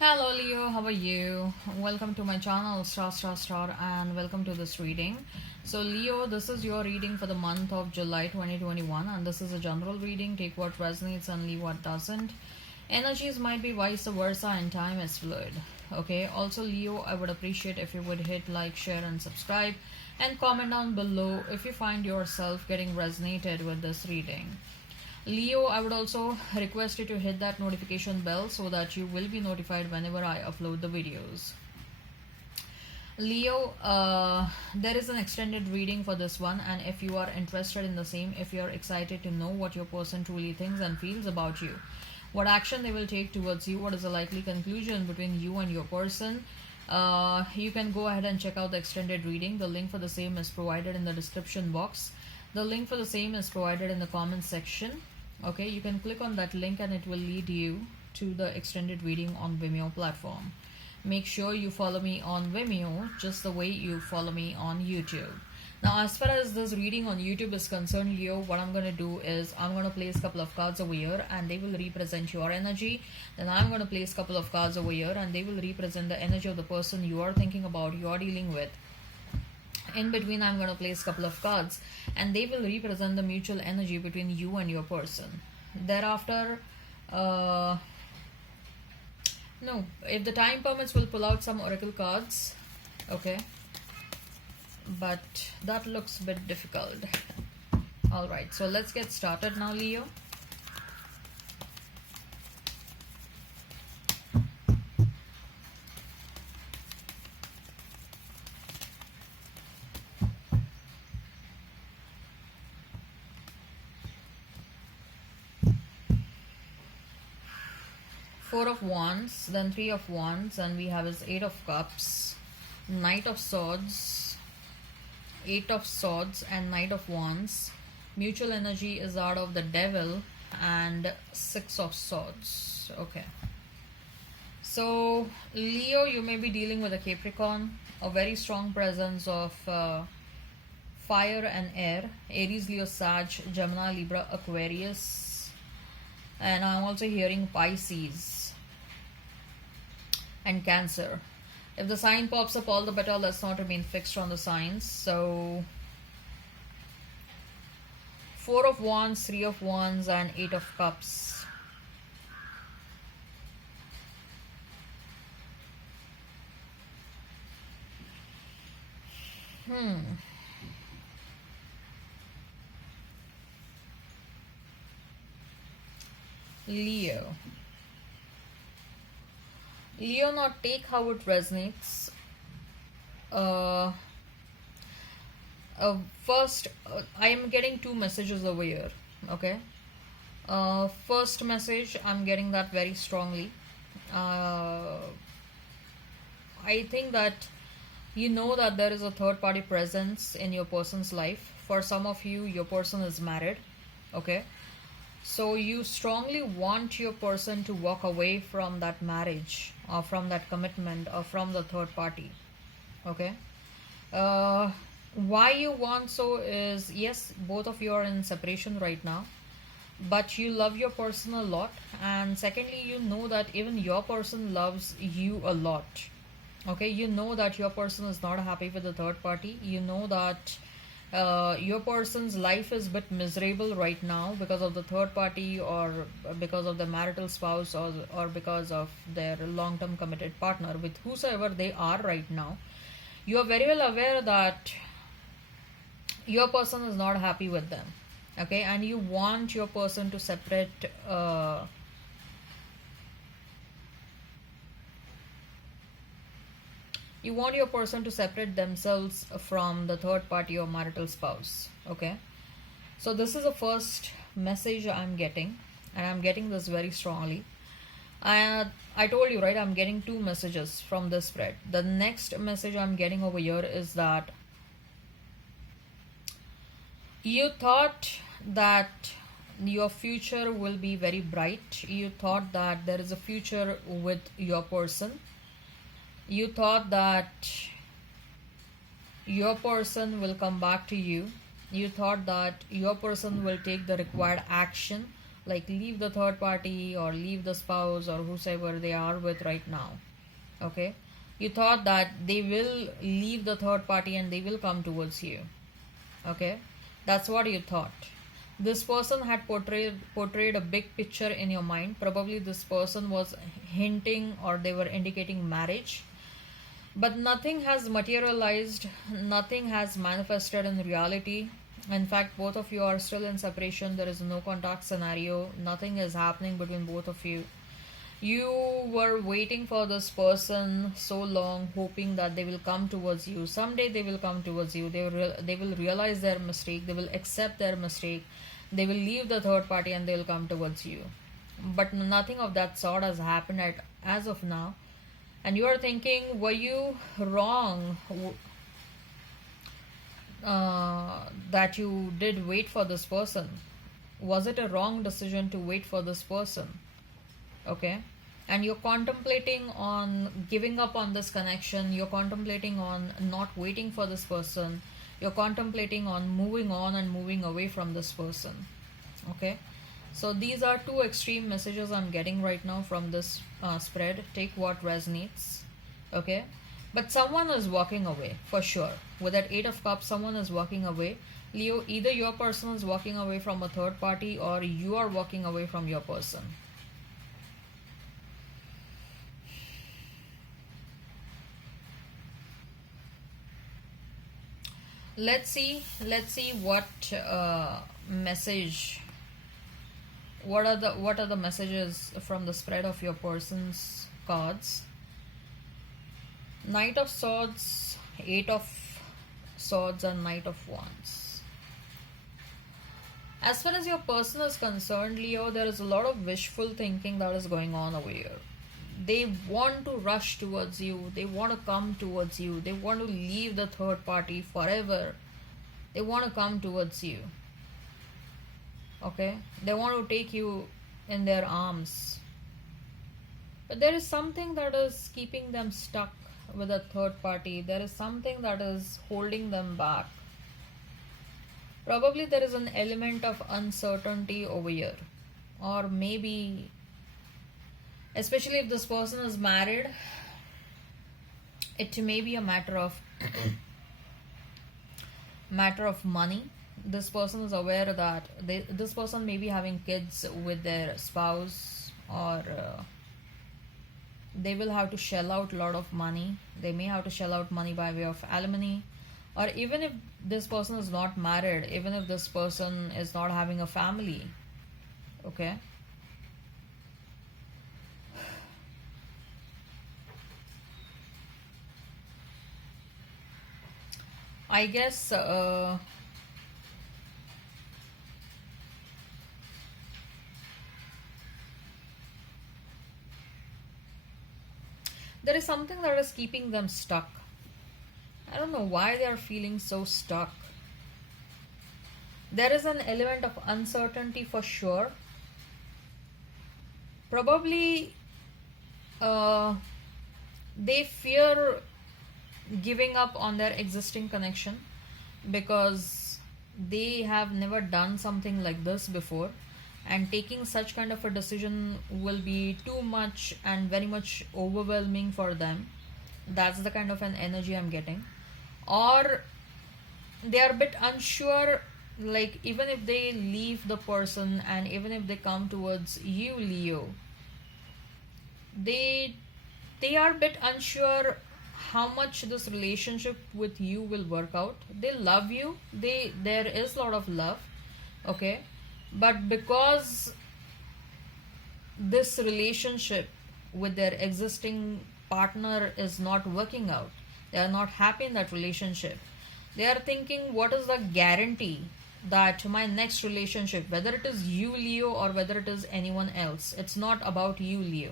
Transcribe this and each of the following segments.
Hello Leo, how are you? Welcome to my channel star and welcome to this reading. So Leo, this is your reading for the month of July 2021 and this is a general reading. Take what resonates and leave what doesn't. Energies might be vice versa and time is fluid. Okay, also Leo, I would appreciate if you would hit like, share and subscribe and comment down below if you find yourself getting resonated with this reading. Leo, I would also request you to hit that notification bell so that you will be notified whenever I upload the videos. Leo, there is an extended reading for this one, and if you are interested in the same, if you are excited to know what your person truly thinks and feels about you, what action they will take towards you, what is the likely conclusion between you and your person, you can go ahead and check out the extended reading. The link for the same is provided in the description box. The link for the same is provided in the comment section. Okay, you can click on that link and it will lead you to the extended reading on Vimeo platform. Make sure you follow me on Vimeo just the way you follow me on YouTube. Now, as far as this reading on YouTube is concerned, Leo, what I'm going to do is I'm going to place a couple of cards over here and they will represent your energy. Then I'm going to place a couple of cards over here and they will represent the energy of the person you are thinking about, you are dealing with. In between, I'm going to place a couple of cards and they will represent the mutual energy between you and your person. Thereafter, no, if the time permits, we'll pull out some oracle cards. Okay, but that looks a bit difficult. All right, so let's get started now, Leo. Four of Wands, then Three of Wands, and we have his Eight of Cups, Knight of Swords, Eight of Swords, and Knight of Wands. Mutual energy is out of the Devil and Six of Swords. Okay. So, Leo, you may be dealing with a Capricorn, a very strong presence of fire and air, Aries, Leo, Sag, Gemini, Libra, Aquarius, and I'm also hearing Pisces and Cancer. If the sign pops up, all the better. Let's not remain fixed on the signs. So, Four of Wands, Three of Wands, and Eight of Cups. Leo. Leo, not take how it resonates. Uh, First, I am getting two messages over here. Okay. First message, I'm getting that very strongly. I think that you know that there is a third party presence in your person's life. For some of you, your person is married. Okay. So you strongly want your person to walk away from that marriage or from that commitment or from the third party. Okay. Why you want so is, yes, both of you are in separation right now, but you love your person a lot, and secondly, you know that even your person loves you a lot. Okay, you know that your person is not happy with the third party. You know that your person's life is a bit miserable right now because of the third party or because of the marital spouse or because of their long-term committed partner with whosoever they are right now. You are very well aware that your person is not happy with them. Okay, and you want your person to separate you want your person to separate themselves from the third party or marital spouse. Okay, so this is the first message I'm getting, and I'm getting this very strongly. I told you, right, I'm getting two messages from this spread. The next message I'm getting over here is that you thought that your future will be very bright. You thought that there is a future with your person. You thought that your person will come back to you. You thought that your person will take the required action like leave the third party or leave the spouse or whosoever they are with right now. Okay, you thought that they will leave the third party and they will come towards you. Okay, that's what you thought. This person had portrayed a big picture in your mind. Probably this person was hinting or they were indicating marriage, but nothing has materialized, nothing has manifested in reality. In fact, both of you are still in separation. There is no contact scenario, nothing is happening between both of you. You were waiting for this person so long, hoping that they will come towards you. Someday they will come towards you. They will realize their mistake. They will accept their mistake. They will leave the third party and they will come towards you. But nothing of that sort has happened as of now. And you are thinking, were you wrong that you did wait for this person? Was it a wrong decision to wait for this person? Okay, and you're contemplating on giving up on this connection, you're contemplating on not waiting for this person, you're contemplating on moving on and moving away from this person. Okay, so these are two extreme messages I'm getting right now from this spread. Take what resonates. Okay, but someone is walking away for sure. With that 8 of cups, someone is walking away. Leo, either your person is walking away from a third party or you are walking away from your person. Let's see what message, what are the messages from the spread of your person's cards. Knight of Swords, 8 of Swords, and Knight of Wands. As far as your person is concerned, Leo, there is a lot of wishful thinking that is going on over here. They want to rush towards you. They want to come towards you. They want to leave the third party forever. They want to come towards you. Okay? They want to take you in their arms. But there is something that is keeping them stuck with a third party. There is something that is holding them back. Probably there is an element of uncertainty over here. Or maybe, especially if this person is married, it may be a matter of money. This person is aware that this person may be having kids with their spouse, or they will have to shell out a lot of money. They may have to shell out money by way of alimony, or even if this person is not married, even if this person is not having a family. Okay, I guess there is something that is keeping them stuck. I don't know why they are feeling so stuck. There is an element of uncertainty for sure. Probably they fear giving up on their existing connection because they have never done something like this before, and taking such kind of a decision will be too much and very much overwhelming for them. That's the kind of an energy I'm getting. Or they are a bit unsure, like even if they leave the person and even if they come towards you, Leo, they are a bit unsure how much this relationship with you will work out. They love you, there is a lot of love, okay, but because this relationship with their existing partner is not working out, they are not happy in that relationship, they are thinking, what is the guarantee that my next relationship, whether it is you, Leo, or whether it is anyone else, it's not about you, Leo,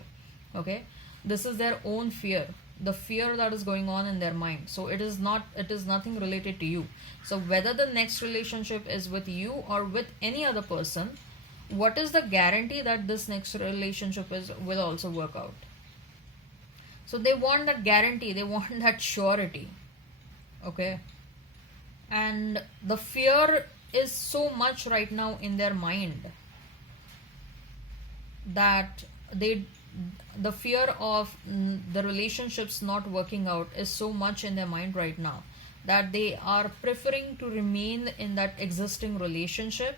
okay, this is their own fear, the fear that is going on in their mind. So it is nothing related to you. So whether the next relationship is with you or with any other person, what is the guarantee that this next relationship will also work out? So they want that guarantee, they want that surety, okay, and the fear is so much right now in their mind. that they the fear of the relationships not working out is so much in their mind right now that they are preferring to remain in that existing relationship,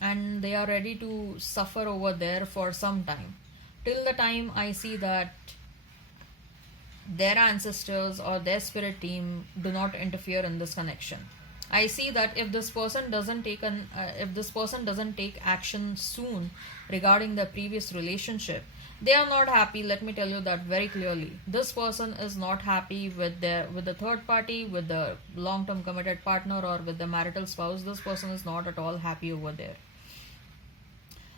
and they are ready to suffer over there for some time, till the time I see that their ancestors or their spirit team do not interfere in this connection. I see that if this person doesn't take action soon regarding their previous relationship, they are not happy. Let me tell you that very clearly. This person is not happy with the third party, with the long term committed partner, or with the marital spouse. This person is not at all happy over there.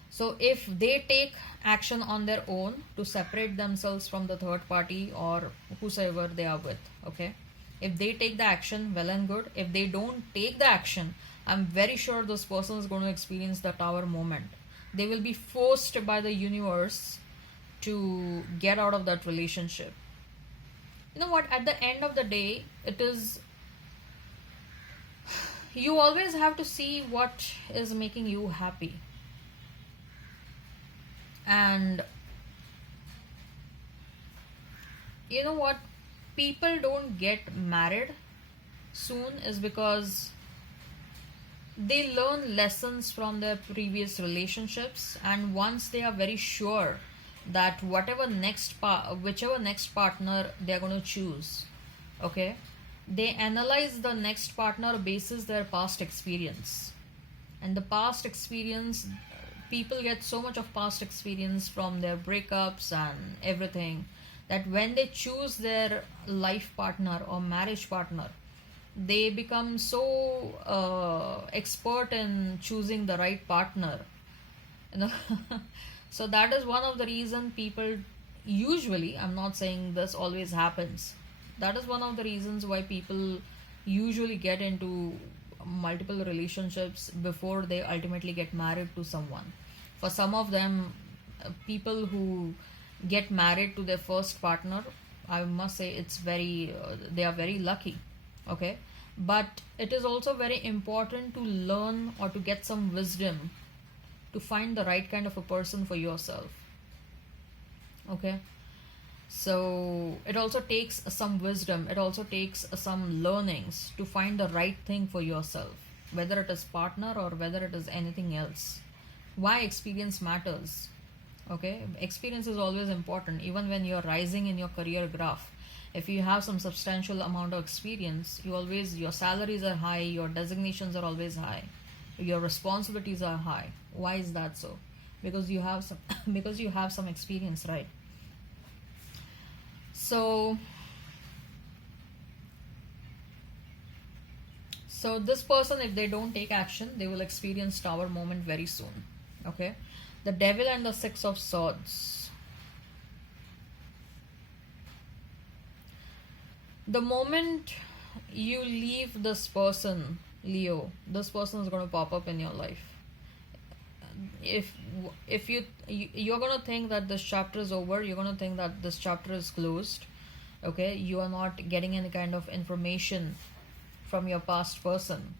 So if they take action on their own to separate themselves from the third party or whosoever they are with, okay, if they take the action, well and good. If they don't take the action, I'm very sure this person is going to experience the tower moment. They will be forced by the universe to get out of that relationship. You know what, at the end of the day, it is, you always have to see what is making you happy. And you know what, people don't get married soon is because they learn lessons from their previous relationships, and once they are very sure that whichever next partner they are going to choose, okay, they analyze the next partner basis their past experience. And the past experience, people get so much of past experience from their breakups and everything, that when they choose their life partner or marriage partner, they become so expert in choosing the right partner, you know. So that is one of the reason people usually, I'm not saying this always happens, that is one of the reasons why people usually get into multiple relationships before they ultimately get married to someone. For some of them, people who get married to their first partner, I must say it's very they are very lucky, okay. But it is also very important to learn or to get some wisdom to find the right kind of a person for yourself, okay. So it also takes some wisdom, it also takes some learnings to find the right thing for yourself, whether it is partner or whether it is anything else. Why experience matters, okay. Experience is always important. Even when you're rising in your career graph, if you have some substantial amount of experience, your salaries are high, your designations are always high, your responsibilities are high. Why is that so? Because you have some because you have some experience, right? So this person, if they don't take action, they will experience tower moment very soon, okay. The devil and the six of swords. The moment you leave this person, Leo, this person is going to pop up in your life. If you're going to think that this chapter is over, you're going to think that this chapter is closed, okay. You are not getting any kind of information from your past person.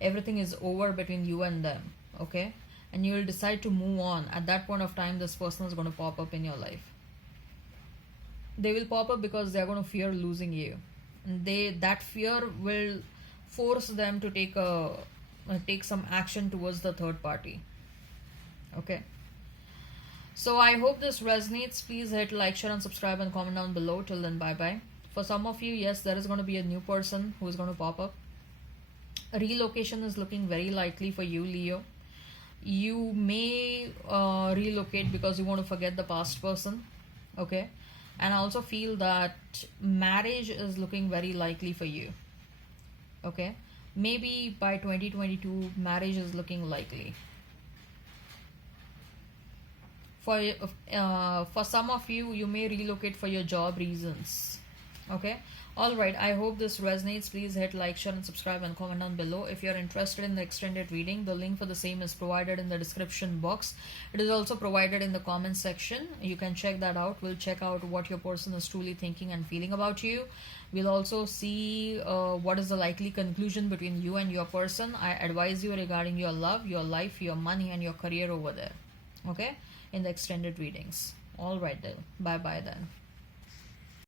Everything is over between you and them, okay. And you will decide to move on. At that point of time, this person is going to pop up in your life. They will pop up because they are going to fear losing you. That fear will force them to take some action towards the third party, okay. So I hope this resonates. Please hit like, share and subscribe and comment down below. Till then, bye bye. For some of you, yes, there is going to be a new person who is going to pop up. Relocation is looking very likely for you, Leo. You may relocate because you want to forget the past person, okay. And I also feel that marriage is looking very likely for you, okay. Maybe by 2022, marriage is looking likely. For some of you, you may relocate for your job reasons, Okay. All right. I hope this resonates. Please hit like, share, and subscribe and comment down below. If you're interested in the extended reading, the link for the same is provided in the description box. It is also provided in the comment section. You can check that out. We'll check out what your person is truly thinking and feeling about you. We'll also see what is the likely conclusion between you and your person. I advise you regarding your love, your life, your money, and your career over there. Okay. In the extended readings. All right then. Bye bye then.